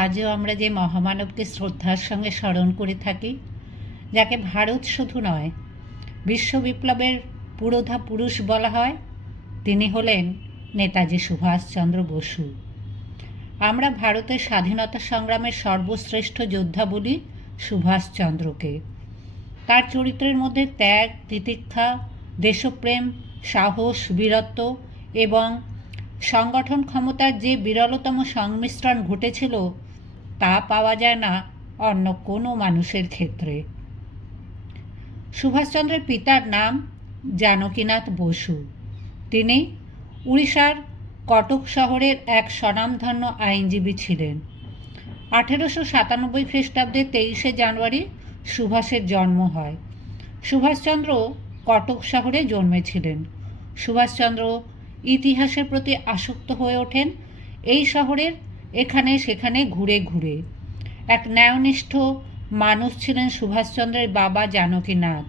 আজও আমরা যে মহামানবকে শ্রদ্ধার সঙ্গে স্মরণ করে থাকি, যাকে ভারত শুধু নয় বিশ্ব বিপ্লবের পুরোধা পুরুষ বলা হয়, তিনি হলেন নেতাজি সুভাষচন্দ্র বসু। আমরা ভারতের স্বাধীনতা সংগ্রামের সর্বশ্রেষ্ঠ যোদ্ধা বলি সুভাষচন্দ্রকে। তার চরিত্রের মধ্যে ত্যাগ, তিতিক্ষা, দেশপ্রেম, সাহস, বীরত্ব এবং সংগঠন ক্ষমতার যে বিরলতম সংমিশ্রণ ঘটেছিল তা পাওয়া যায় না অন্য কোনো মানুষের ক্ষেত্রে। সুভাষচন্দ্রের পিতার নাম জানকীনাথ বসু। তিনি উড়িষ্যার কটক শহরের এক স্বনামধন্য আইনজীবী ছিলেন। 1897 খ্রিস্টাব্দে 23শে জানুয়ারি সুভাষের জন্ম হয়। সুভাষচন্দ্র কটক শহরে জন্মেছিলেন। সুভাষচন্দ্র ইতিহাসের প্রতি আসক্ত হয়ে ওঠেন এই শহরের এখানে সেখানে ঘুরে ঘুরে। এক ন্যায়নিষ্ঠ মানুষ ছিলেন সুভাষচন্দ্রের বাবা জানকীনাথ।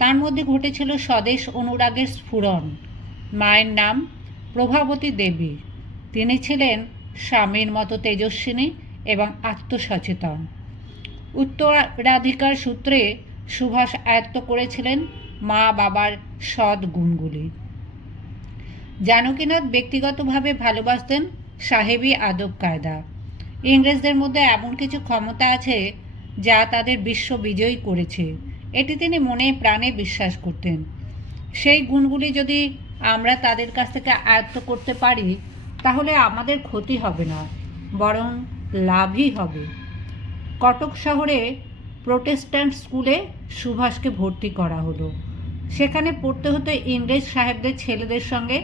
তার মধ্যে ঘটেছিল স্বদেশ অনুরাগের স্ফুরণ। মায়ের নাম প্রভাবতী দেবী। তিনি ছিলেন স্বামীর মতো তেজস্বিনী এবং আত্মসচেতন। উত্তরাধিকার সূত্রে সুভাষ আয়ত্ত করেছিলেন মা বাবার সৎ গুণগুলি। জানকীনাথ ব্যক্তিগতভাবে ভালোবাসতেন সাহেবী আদব কায়দা। ইংরেজদের মধ্যে এমন কিছু ক্ষমতা আছে যা তাদের বিশ্ব বিজয়ী করেছে, এটি তিনি মনে প্রাণে বিশ্বাস করতেন। সেই গুণগুলি যদি আমরা তাদের কাছ থেকে আয়ত্ত করতে পারি তাহলে আমাদের ক্ষতি হবে না, বরং লাভই হবে। কটক শহরে প্রোটেস্ট্যান্ট স্কুলে সুভাষকে ভর্তি করা হলো। সেখানে পড়তে হতো ইংরেজ সাহেবদের ছেলেদের সঙ্গে।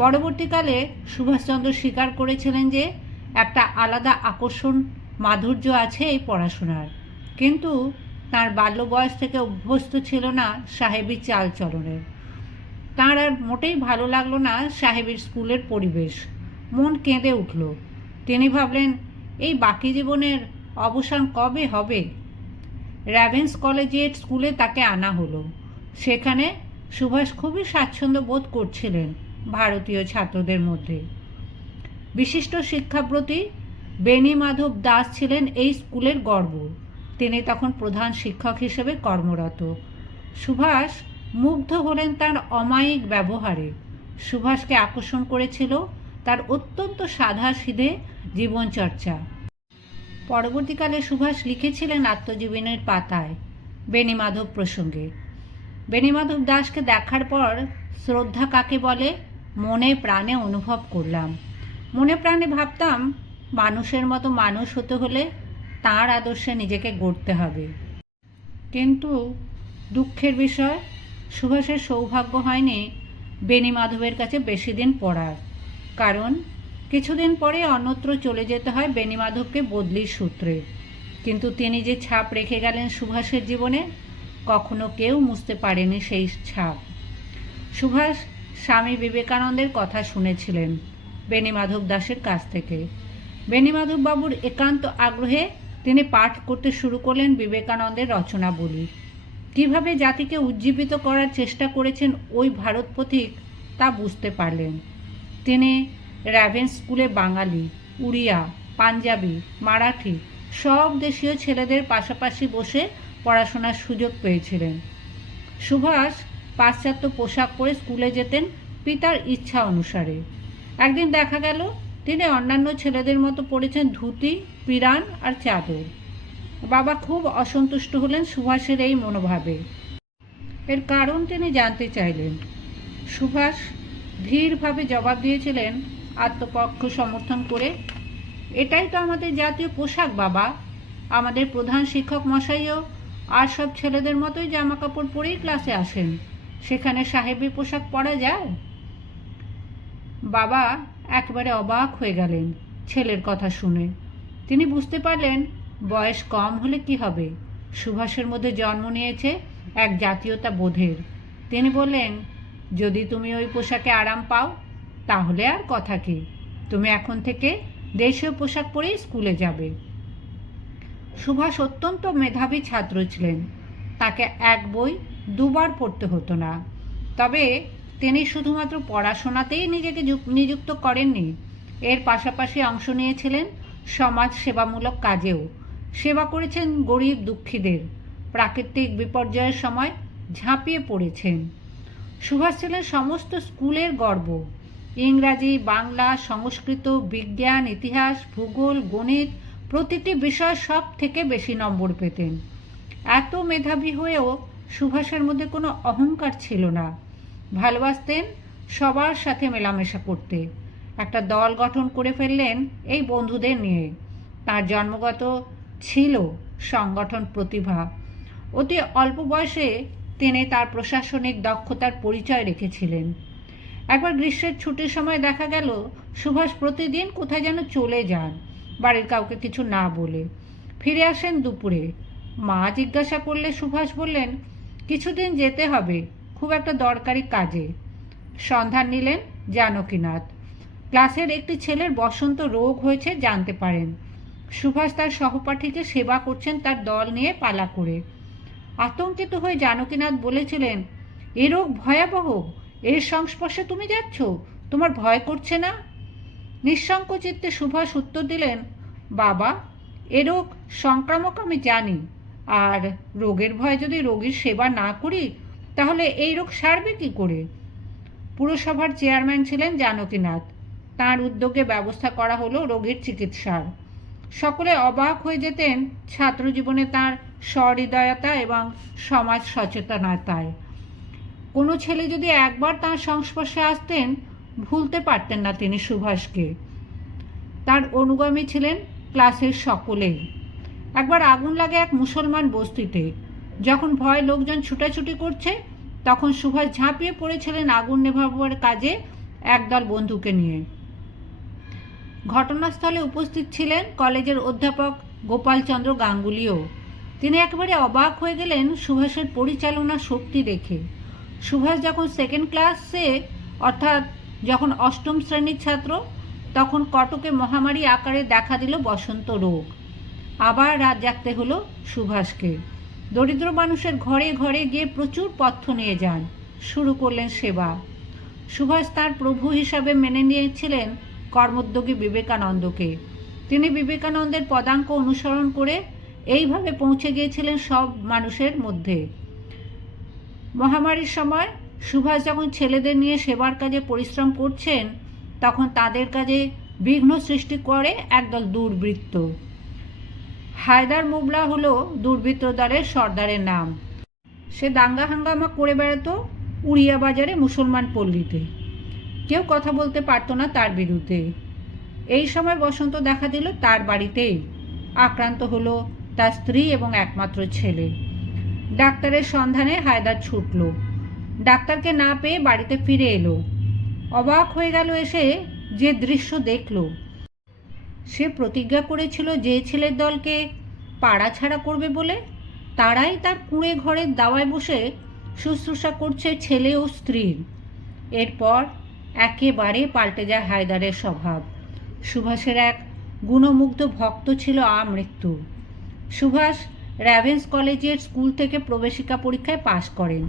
পরবর্তীকালে সুভাষচন্দ্র স্বীকার করেছিলেন যে একটা আলাদা আকর্ষণ, মাধুর্য আছে এই পড়াশোনার, কিন্তু তার বাল্য বয়স থেকে অভ্যস্ত ছিল না সাহেবী চালচলনের। তাঁর আর মোটেই ভালো লাগলো না সাহেবের স্কুলের পরিবেশ। মন কেঁদে উঠল। তিনি ভাবলেন, এই বাকি জীবনের অবসান কবে হবে? র্যাভেন্স কলেজিয়েট স্কুলে তাকে আনা হলো। সেখানে সুভাষ খুবই স্বাচ্ছন্দ্য বোধ করছিলেন ভারতীয় ছাত্রদের মধ্যে। বিশিষ্ট শিক্ষাব্রতী বেণী মাধব দাস ছিলেন এই স্কুলের গর্ব। তিনি তখন প্রধান শিক্ষক হিসেবে কর্মরত। সুভাষ মুগ্ধ হলেন তার অমায়িক ব্যবহারে। সুভাষকে আকর্ষণ করেছিল তার অত্যন্ত সাধাসিধে জীবনচর্চা। পরবর্তীকালে সুভাষ লিখেছিলেন আত্মজীবনীর পাতায় বেণী মাধব প্রসঙ্গে। বেণী মাধব দাসকে দেখার পর শ্রদ্ধা কাকে বলে মনে প্রাণে অনুভব করলাম। মনে প্রাণে ভাবতাম, মানুষের মতো মানুষ হতে হলে তাঁর আদর্শে নিজেকে গড়তে হবে। কিন্তু দুঃখের বিষয়, সুভাষের সৌভাগ্য হয়নি বেণী মাধবের কাছে বেশি দিন পড়ার। কারণ কিছুদিন পরে অন্যত্র চলে যেতে হয় বেণী মাধবকে বদলির সূত্রে। কিন্তু তিনি যে ছাপ রেখে গেলেন সুভাষের জীবনে, কখনো কেউ মুছতে পারেনি সেই ছাপ। সুভাষ স্বামী বিবেকানন্দের কথা শুনেছিলেন বেণী মাধব দাসের কাছ থেকে। বেণী মাধব বাবুর একান্ত আগ্রহে তিনি পাঠ করতে শুরু করলেন বিবেকানন্দের রচনাবলী। কিভাবে জাতিকে উজ্জীবিত করার চেষ্টা করেছেন ওই ভারত পথিক তা বুঝতে পারলেন। তিনি র্যাভেন্স স্কুলে বাঙালি, উড়িয়া, পাঞ্জাবি, মারাঠি সব দেশীয় ছেলেদের পাশাপাশি বসে পড়াশোনার সুযোগ পেয়েছিলেন। সুভাষ পাশ্চাত্য পোশাক পরে স্কুলে যেতেন পিতার ইচ্ছা অনুসারে। একদিন দেখা গেল তিনি অন্যান্য ছেলেদের মতো পরেছেন ধুতি, পিরান আর চাদর। বাবা খুব অসন্তুষ্ট হলেন সুভাষের এই মনোভাবে। এর কারণ তিনি জানতে চাইলেন। সুভাষ ধীরভাবে জবাব দিয়েছিলেন আত্মপক্ষ সমর্থন করে, এটাই তো আমাদের জাতীয় পোশাক বাবা। আমাদের প্রধান শিক্ষক মশাইও আর সব ছেলেদের মতোই জামা কাপড় পরেই ক্লাসে আসেন। সেখানে সাহেবী পোশাক পরা যায়? বাবা একেবারে অবাক হয়ে গেলেন ছেলের কথা শুনে। তিনি বুঝতে পারলেন বয়স কম হলে কি হবে, সুভাষের মধ্যে জন্ম নিয়েছে এক জাতীয়তা বোধের। তিনি বললেন, যদি তুমি ওই পোশাকে আরাম পাও তাহলে আর কথা কি, তুমি এখন থেকে দেশীয় পোশাক পরেই স্কুলে যাবে। সুভাষ অত্যন্ত মেধাবী ছাত্র ছিলেন। তাকে এক বই দুবার পড়তে হতো না। তবে তিনি শুধুমাত্র পড়াশোনাতেই নিজেকে নিযুক্ত করেননি, এর পাশাপাশি অংশ নিয়েছিলেন সমাজ সেবামূলক কাজেও। সেবা করেছেন গরিব দুঃখীদের, প্রাকৃতিক বিপর্যয়ের সময় ঝাঁপিয়ে পড়েছেন। সুভাষ ছিলেন সমস্ত স্কুলের গর্ব। ইংরাজি, বাংলা, সংস্কৃত, বিজ্ঞান, ইতিহাস, ভূগোল, গণিত প্রতিটি বিষয় সব থেকে বেশি নম্বর পেতেন। এত মেধাবী হয়েও সুভাষের মধ্যে কোনো অহংকার ছিল না। ভালোবাসতেন সবার সাথে মেলামেশা করতে। একটা দল গঠন করে ফেললেন এই বন্ধুদের নিয়ে। তার জন্মগত ছিল সংগঠন প্রতিভা। অতি অল্প বয়সে তিনি তার প্রশাসনিক দক্ষতার পরিচয় রেখেছিলেন। একবার গ্রীষ্মের ছুটির সময় দেখা গেল সুভাষ প্রতিদিন কোথায় যেন চলে যান, বাড়ির কাউকে কিছু না বলে। ফিরে আসেন দুপুরে। মা জিজ্ঞাসা করলে সুভাষ বললেন, কিছুদিন যেতে হবে, খুব একটা দরকারি কাজে। সন্ধান নিলেন জানকীনাথ। ক্লাসের একটি ছেলের বসন্ত রোগ হয়েছে জানতে পারেন। সুভাষ তার সহপাঠীকে সেবা করছেন তার দল নিয়ে পালা করে। আতঙ্কিত হয়ে জানকীনাথ বলেছিলেন, এ রোগ ভয়াবহ, এর সংস্পর্শে তুমি যাচ্ছ, তোমার ভয় করছে না? নিঃসংকোচিত্তে সুভাষ উত্তর দিলেন, বাবা, এ রোগ সংক্রামক আমি জানি, আর রোগের ভয়ে যদি রোগীর সেবা না করি তাহলে এই রোগ সারবে কি করে? পুরসভার চেয়ারম্যান ছিলেন জানকীনাথ। তাঁর উদ্যোগে ব্যবস্থা করা হলো রোগীর চিকিৎসার। সকলে অবাক হয়ে যেতেন ছাত্রজীবনে তাঁর সহৃদয়তা এবং সমাজ সচেতনতায়। কোনো ছেলে যদি একবার তাঁর সংস্পর্শে আসতেন, ভুলতে পারতেন না তিনি সুভাষকে। তার অনুগামী ছিলেন ক্লাসের সকলেই। একবার আগুন লাগে এক মুসলমান বস্তিতে। যখন ভয় লোকজন ছুটাছুটি করছে, তখন সুভাষ ঝাঁপিয়ে পড়েছিলেন আগুন নেভাবার কাজে একদল বন্ধুকে নিয়ে। ঘটনাস্থলে উপস্থিত ছিলেন কলেজের অধ্যাপক গোপালচন্দ্র গাঙ্গুলিও। তিনি একেবারে অবাক হয়ে গেলেন সুভাষের পরিচালনা শক্তি দেখে। সুভাষ যখন সেকেন্ড ক্লাসে, অর্থাৎ যখন অষ্টম শ্রেণীর ছাত্র, তখন কটকে মহামারী আকারে দেখা দিল বসন্ত রোগ। আবার রাত জাগতে হলো সুভাষকে। দরিদ্র মানুষের ঘরে ঘরে গিয়ে প্রচুর পথ্য নিয়ে যান, শুরু করলেন সেবা। সুভাষ তার প্রভু হিসাবে মেনে নিয়েছিলেন কর্মোদ্যোগী বিবেকানন্দকে। তিনি বিবেকানন্দের পদাঙ্ক অনুসরণ করে এইভাবে পৌঁছে গিয়েছিলেন সব মানুষের মধ্যে। মহামারীর সময় সুভাষ যখন ছেলেদের নিয়ে সেবার কাজে পরিশ্রম করছেন, তখন তাদের কাজে বিঘ্ন সৃষ্টি করে একদল দুর্বৃত্ত। হায়দার মোবলা হলো দুর্বৃত্ত দলের সর্দারের নাম। সে দাঙ্গা হাঙ্গামা করে বেড়াতো উড়িয়া বাজারে মুসলমান পল্লীতে। কেউ কথা বলতে পারতো না তার বিরুদ্ধে। এই সময় বসন্ত দেখা দিল তার বাড়িতেই। আক্রান্ত হলো তার স্ত্রী এবং একমাত্র ছেলে। ডাক্তারের সন্ধানে হায়দার ছুটল। ডাক্তারকে না পেয়ে বাড়িতে ফিরে এলো। অবাক হয়ে গেল এসে যে দৃশ্য দেখল। সে প্রতিজ্ঞা করেছিল যে ছেলের দলকে পাড়া ছাড়া করবে বলে, তারাই তার কুঁড়ে ঘরের দাওয়ায় বসে শুশ্রূষা করছে ছেলে ও স্ত্রীর। এরপর একেবারে পাল্টে যায় হায়দারের স্বভাব। সুভাষের এক গুণমুগ্ধ ভক্ত ছিল আমৃত্যু। সুভাষ র্যাভেন্স কলেজের স্কুল থেকে প্রবেশিকা পরীক্ষায় পাশ করেন।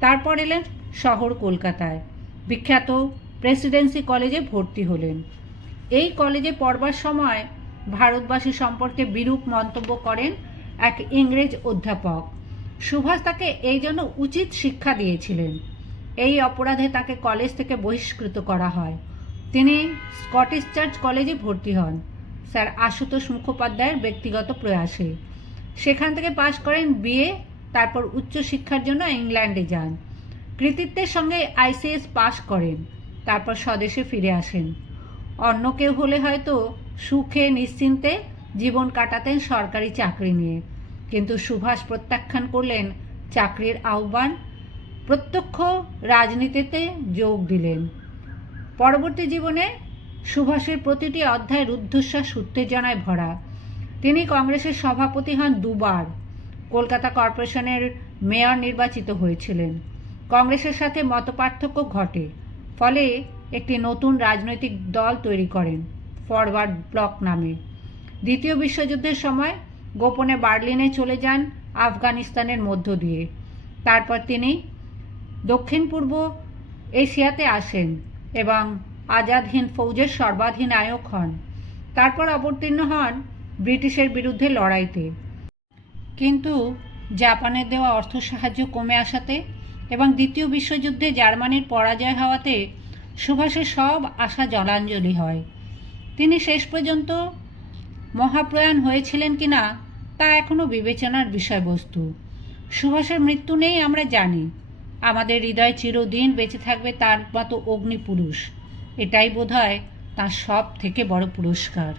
তারপর এলেন শহর কলকাতায়। বিখ্যাত প্রেসিডেন্সি কলেজে ভর্তি হলেন। এই কলেজে পড়বার সময় ভারতবাসী সম্পর্কে বিরূপ মন্তব্য করেন এক ইংরেজ অধ্যাপক। সুভাষ তাকে এই জন্য উচিত শিক্ষা দিয়েছিলেন। এই অপরাধে তাকে কলেজ থেকে বহিষ্কৃত করা হয়। তিনি স্কটিশ চার্চ কলেজে ভর্তি হন স্যার আশুতোষ মুখোপাধ্যায়ের ব্যক্তিগত প্রয়াসে। সেখান থেকে পাশ করেন বিএ। তারপর উচ্চশিক্ষার জন্য ইংল্যান্ডে যান। কৃতিত্বের সঙ্গে আইসিএস পাশ করেন। তারপর স্বদেশে ফিরে আসেন। অন্য কেউ হলে হয়তো সুখে নিশ্চিন্তে জীবন কাটাতেন সরকারি চাকরি নিয়ে, কিন্তু সুভাষ প্রত্যাখ্যান করলেন চাকরির আহ্বান। প্রত্যক্ষ রাজনীতিতে যোগ দিলেন। পরবর্তী জীবনে সুভাষের প্রতিটি অধ্যায় রুদ্ধশ্বাস উত্তেজনায় ভরা। তিনি কংগ্রেসের সভাপতি হন দুবার। কলকাতা কর্পোরেশনের মেয়র নির্বাচিত হয়েছিলেন। কংগ্রেসের সাথে মতপার্থক্য ঘটে, ফলে একটি নতুন রাজনৈতিক দল তৈরি করেন ফরওয়ার্ড ব্লক নামে। দ্বিতীয় বিশ্বযুদ্ধের সময় গোপনে বার্লিনে চলে যান আফগানিস্তানের মধ্য দিয়ে। তারপর তিনি দক্ষিণ পূর্ব এশিয়াতে আসেন এবং আজাদ হিন্দ ফৌজের সর্বাধিনায়ক হন। তারপর অবতীর্ণ হন ব্রিটিশের বিরুদ্ধে লড়াইতে। কিন্তু জাপানের দেওয়া অর্থ সাহায্য কমে আসাতে এবং দ্বিতীয় বিশ্বযুদ্ধে জার্মানির পরাজয় হওয়াতে সুভাষের সব আশা জলাঞ্জলি হয়। তিনি শেষ পর্যন্ত মহাপ্রয়াণ হয়েছিলেন কিনা তা এখনও বিবেচনার বিষয়বস্তু। সুভাষের মৃত্যু নেই আমরা জানি, আমাদের হৃদয় চিরদিন বেঁচে থাকবে তার মতো অগ্নিপুরুষ। এটাই বোধহয় তার সব থেকে বড় পুরস্কার।